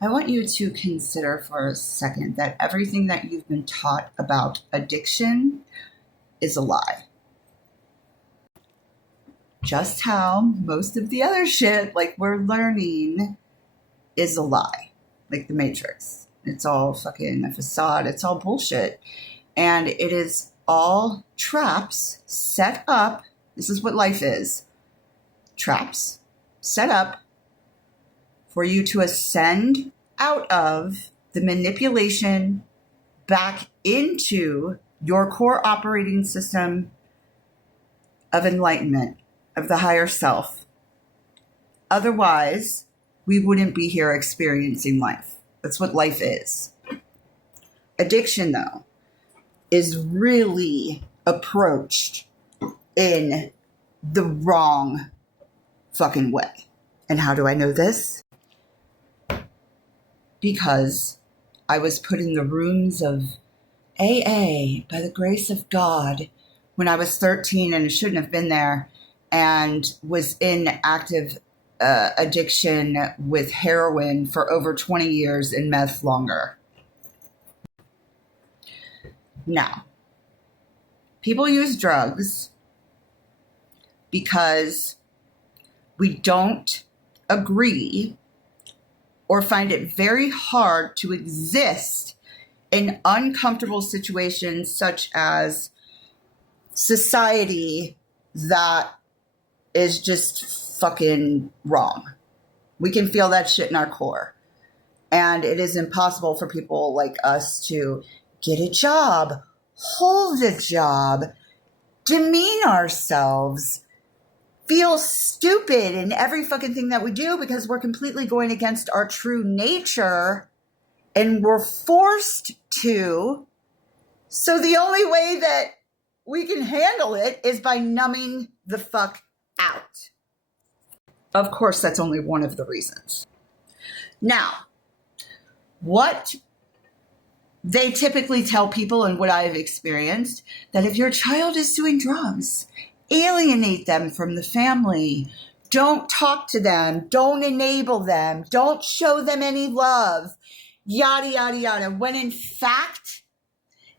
I want you to consider for a second that everything that you've been taught about addiction is a lie. Just how most of the other shit, like we're learning, is a lie. Like the Matrix. It's all fucking a facade. It's all bullshit. And it is all traps set up. This is what life is. Traps set up for you to ascend out of the manipulation back into your core operating system of enlightenment, of the higher self. Otherwise, we wouldn't be here experiencing life. That's what life is. Addiction, though, is really approached in the wrong fucking way. And how do I know this? Because I was put in the rooms of AA by the grace of God when I was 13 and shouldn't have been there, and was in active addiction with heroin for over 20 years and meth longer. Now, people use drugs because we don't agree or find it very hard to exist in uncomfortable situations such as society that is just fucking wrong. We can feel that shit in our core. And it is impossible for people like us to get a job, hold a job, demean ourselves, feel stupid in every fucking thing that we do because we're completely going against our true nature and we're forced to. So the only way that we can handle it is by numbing the fuck out. Of course, that's only one of the reasons. Now, what they typically tell people, and what I've experienced, that if your child is doing drugs, alienate them from the family. Don't talk to them. Don't enable them. Don't show them any love. Yada, yada, yada. When in fact,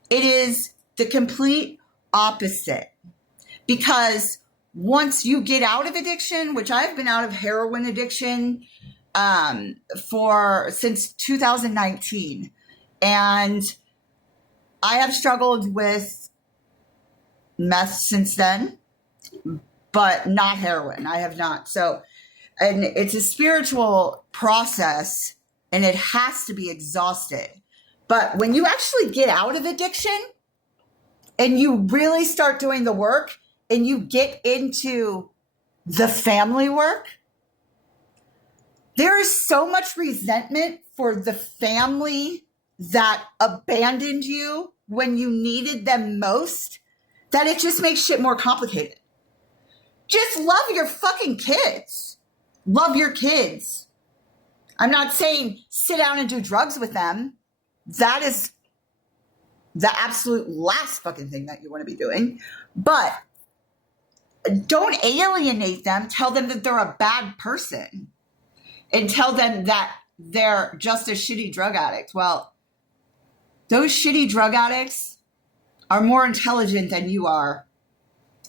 it is the complete opposite. Because once you get out of addiction, which I've been out of heroin addiction since 2019, and I have struggled with meth since then, but not heroin. I have not. So, and it's a spiritual process and it has to be exhausted. But when you actually get out of addiction and you really start doing the work and you get into the family work, there is so much resentment for the family that abandoned you when you needed them most that it just makes shit more complicated. Just love your fucking kids. Love your kids. I'm not saying sit down and do drugs with them. That is the absolute last fucking thing that you want to be doing. But don't alienate them. Tell them that they're a bad person. And tell them that they're just a shitty drug addict. Well, those shitty drug addicts are more intelligent than you are.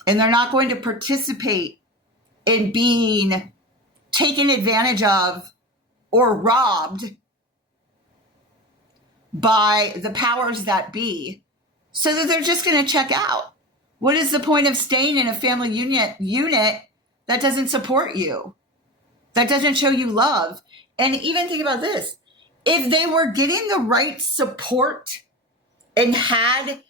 And they're not going to participate in being taken advantage of or robbed by the powers that be, so that they're just going to check out. What is the point of staying in a family unit that doesn't support you, that doesn't show you love? And even think about this. If they were getting the right support and had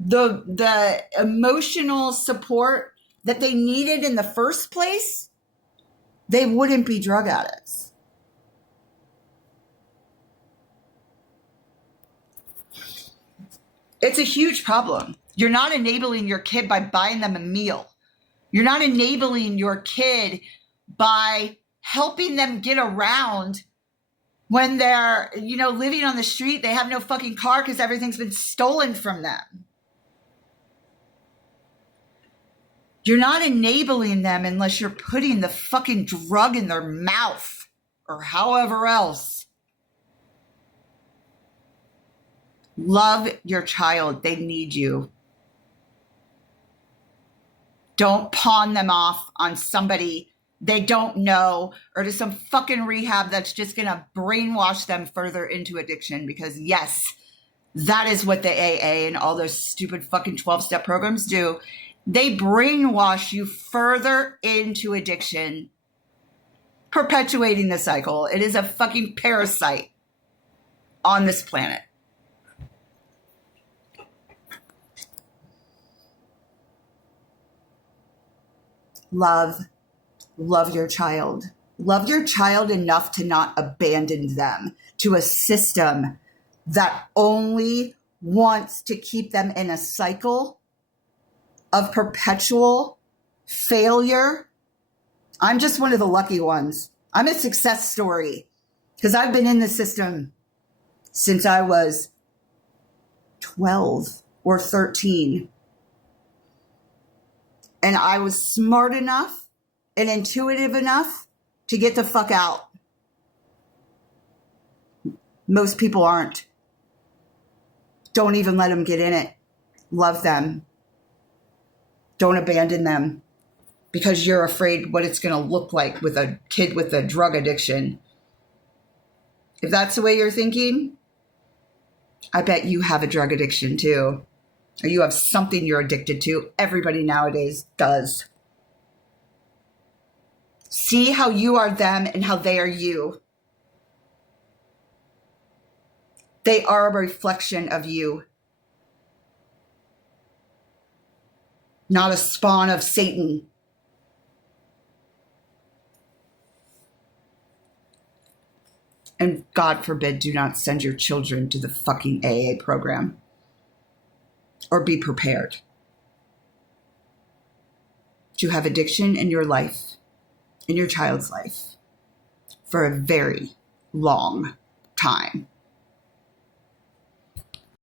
the emotional support that they needed in the first place, they wouldn't be drug addicts. It's a huge problem. You're not enabling your kid by buying them a meal. You're not enabling your kid by helping them get around when they're, living on the street. They have no fucking car because everything's been stolen from them. You're not enabling them unless you're putting the fucking drug in their mouth or however else. Love your child. They need you. Don't pawn them off on somebody they don't know or to some fucking rehab that's just going to brainwash them further into addiction. Because yes, that is what the AA and all those stupid fucking 12-step programs do. They brainwash you further into addiction, perpetuating the cycle. It is a fucking parasite on this planet. Love your child. Love your child enough to not abandon them to a system that only wants to keep them in a cycle of perpetual failure. I'm just one of the lucky ones. I'm a success story because I've been in the system since I was 12 or 13. And I was smart enough and intuitive enough to get the fuck out. Most people aren't. Don't even let them get in it. Love them. Don't abandon them because you're afraid what it's going to look like with a kid with a drug addiction. If that's the way you're thinking, I bet you have a drug addiction too. Or you have something you're addicted to. Everybody nowadays does. See how you are them and how they are you. They are a reflection of you. Not a spawn of Satan. And God forbid, do not send your children to the fucking AA program. Or be prepared to have addiction in your life, in your child's life, for a very long time.